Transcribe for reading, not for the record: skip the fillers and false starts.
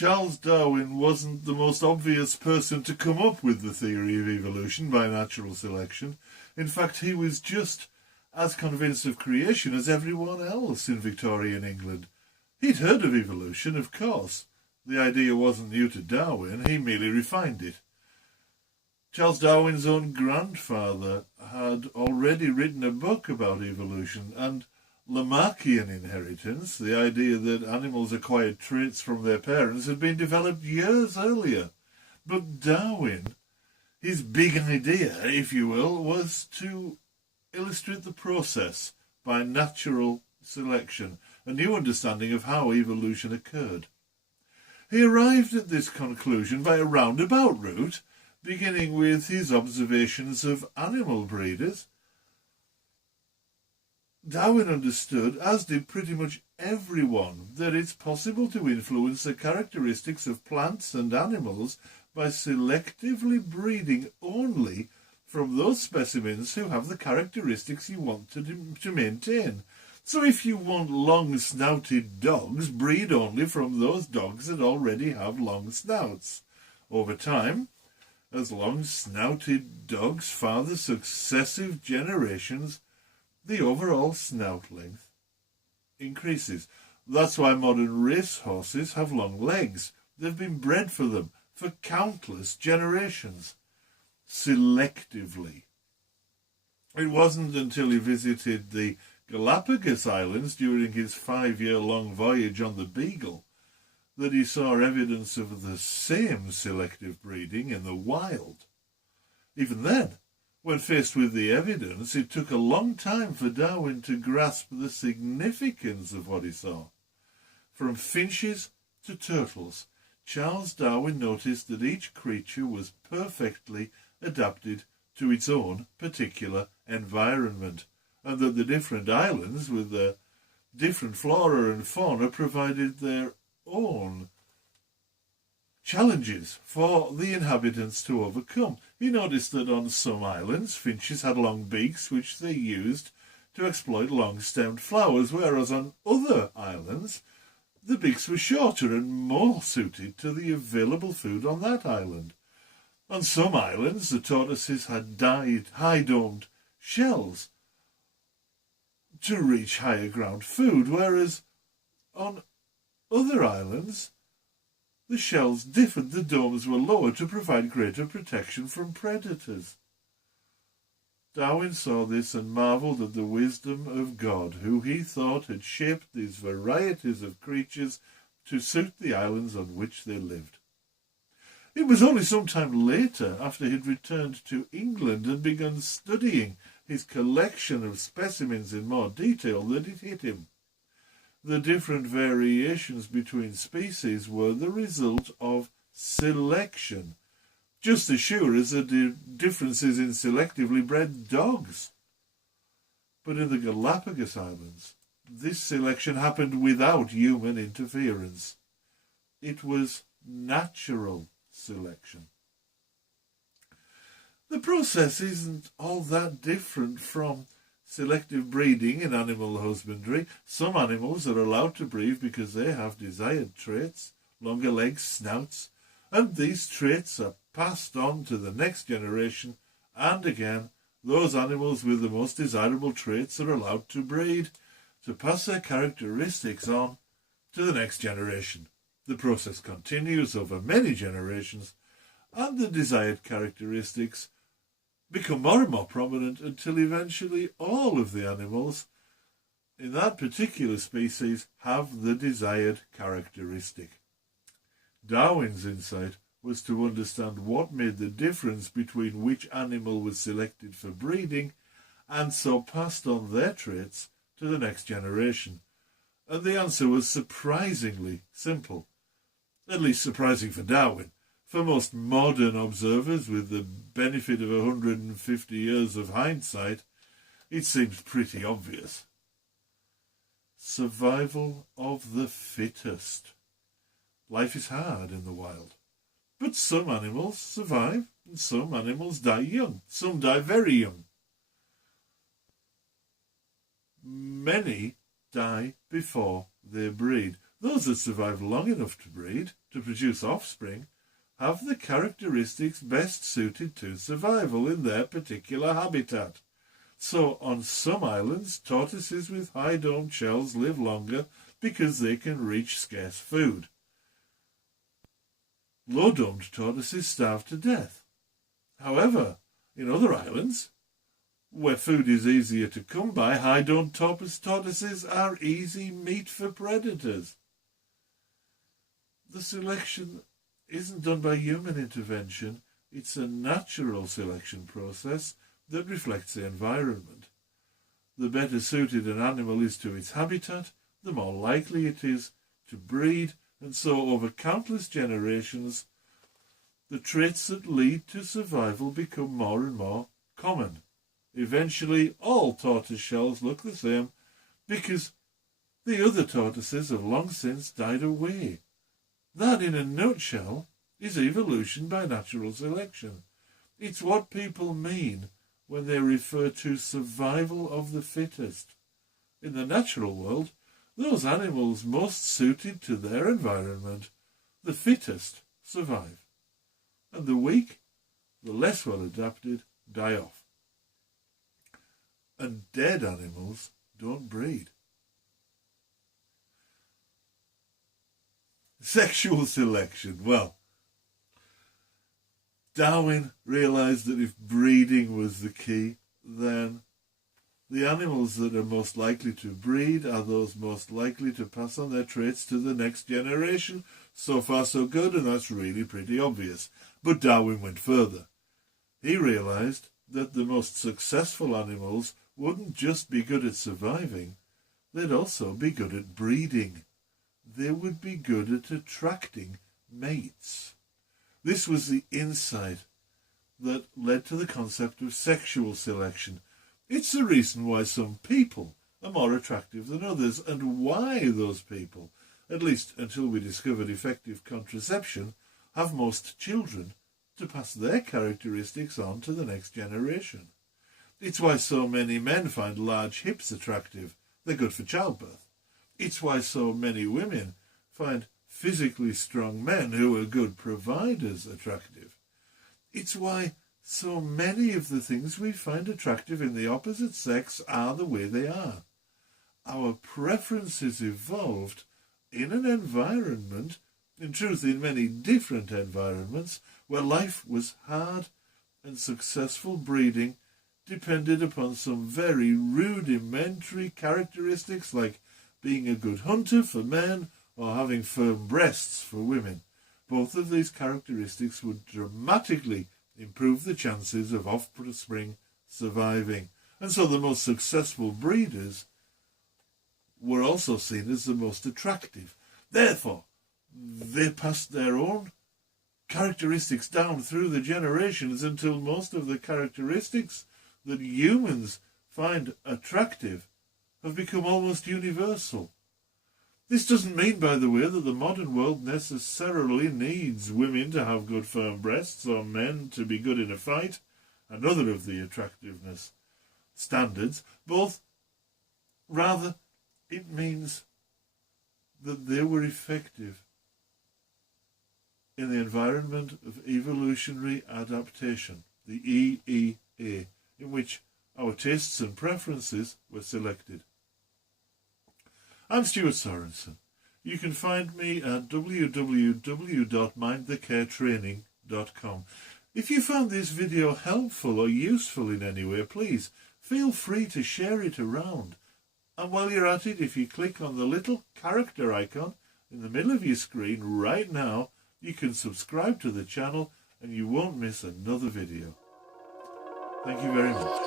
Charles Darwin wasn't the most obvious person to come up with the theory of evolution by natural selection. In fact, he was just as convinced of creation as everyone else in Victorian England. He'd heard of evolution, of course. The idea wasn't new to Darwin, he merely refined it. Charles Darwin's own grandfather had already written a book about evolution, and Lamarckian inheritance, the idea that animals acquired traits from their parents, had been developed years earlier. But Darwin, his big idea, if you will, was to illustrate the process by natural selection, a new understanding of how evolution occurred. He arrived at this conclusion by a roundabout route, beginning with his observations of animal breeders. Darwin understood, as did pretty much everyone, that it's possible to influence the characteristics of plants and animals by selectively breeding only from those specimens who have the characteristics you want to maintain. So if you want long-snouted dogs, breed only from those dogs that already have long snouts. Over time, as long-snouted dogs father successive generations, the overall snout length increases. That's why modern racehorses have long legs. They've been bred for them for countless generations, selectively. It wasn't until he visited the Galapagos Islands during his 5-year-long voyage on the Beagle that he saw evidence of the same selective breeding in the wild. Even then, when faced with the evidence, it took a long time for Darwin to grasp the significance of what he saw. From finches to turtles, Charles Darwin noticed that each creature was perfectly adapted to its own particular environment, and that the different islands with their different flora and fauna provided their own challenges for the inhabitants to overcome. He noticed that on some islands, finches had long beaks which they used to exploit long-stemmed flowers, whereas on other islands, the beaks were shorter and more suited to the available food on that island. On some islands, the tortoises had high-domed shells to reach higher ground food, whereas on other islands, the shells differed. The domes were lower to provide greater protection from predators. Darwin saw this and marvelled at the wisdom of God, who he thought had shaped these varieties of creatures to suit the islands on which they lived. It was only some time later, after he had returned to England and begun studying his collection of specimens in more detail, that it hit him. The different variations between species were the result of selection, just as sure as the differences in selectively bred dogs. But in the Galapagos Islands, this selection happened without human interference. It was natural selection. The process isn't all that different from selective breeding in animal husbandry. Some animals are allowed to breed because they have desired traits, longer legs, snouts, and these traits are passed on to the next generation, and again, those animals with the most desirable traits are allowed to breed to pass their characteristics on to the next generation. The process continues over many generations, and the desired characteristics become more and more prominent until eventually all of the animals in that particular species have the desired characteristic. Darwin's insight was to understand what made the difference between which animal was selected for breeding and so passed on their traits to the next generation. And the answer was surprisingly simple, at least surprising for Darwin. For most modern observers, with the benefit of 150 years of hindsight, it seems pretty obvious. Survival of the fittest. Life is hard in the wild, but some animals survive and some animals die young. Some die very young. Many die before they breed. Those that survive long enough to breed to produce offspring have the characteristics best suited to survival in their particular habitat. So on some islands, tortoises with high domed shells live longer because they can reach scarce food. Low-domed tortoises starve to death. However, in other islands, where food is easier to come by, high-domed tortoises are easy meat for predators. The selection isn't done by human intervention. It's a natural selection process that reflects the environment. The better suited an animal is to its habitat, the more likely it is to breed, and so over countless generations, the traits that lead to survival become more and more common. Eventually, all tortoise shells look the same because the other tortoises have long since died away. That, in a nutshell, is evolution by natural selection. It's what people mean when they refer to survival of the fittest. In the natural world, those animals most suited to their environment, the fittest, survive. And the weak, the less well adapted, die off. And dead animals don't breed. Sexual selection. Well, Darwin realised that if breeding was the key, then the animals that are most likely to breed are those most likely to pass on their traits to the next generation. So far so good, and that's really pretty obvious. But Darwin went further. He realised that the most successful animals wouldn't just be good at surviving, they'd also be good at breeding. They would be good at attracting mates. This was the insight that led to the concept of sexual selection. It's the reason why some people are more attractive than others, and why those people, at least until we discovered effective contraception, have most children to pass their characteristics on to the next generation. It's why so many men find large hips attractive. They're good for childbirth. It's why so many women find physically strong men who are good providers attractive. It's why so many of the things we find attractive in the opposite sex are the way they are. Our preferences evolved in an environment, in truth in many different environments, where life was hard and successful breeding depended upon some very rudimentary characteristics like being a good hunter for men or having firm breasts for women. Both of these characteristics would dramatically improve the chances of offspring surviving. And so the most successful breeders were also seen as the most attractive. Therefore, they passed their own characteristics down through the generations until most of the characteristics that humans find attractive have become almost universal. This doesn't mean, by the way, that the modern world necessarily needs women to have good firm breasts or men to be good in a fight, another of the attractiveness standards. Rather, it means that they were effective in the environment of evolutionary adaptation, the EEA, in which our tastes and preferences were selected. I'm Stuart Sorensen. You can find me at www.mindthecaretraining.com. If you found this video helpful or useful in any way, please feel free to share it around. And while you're at it, if you click on the little character icon in the middle of your screen right now, you can subscribe to the channel and you won't miss another video. Thank you very much.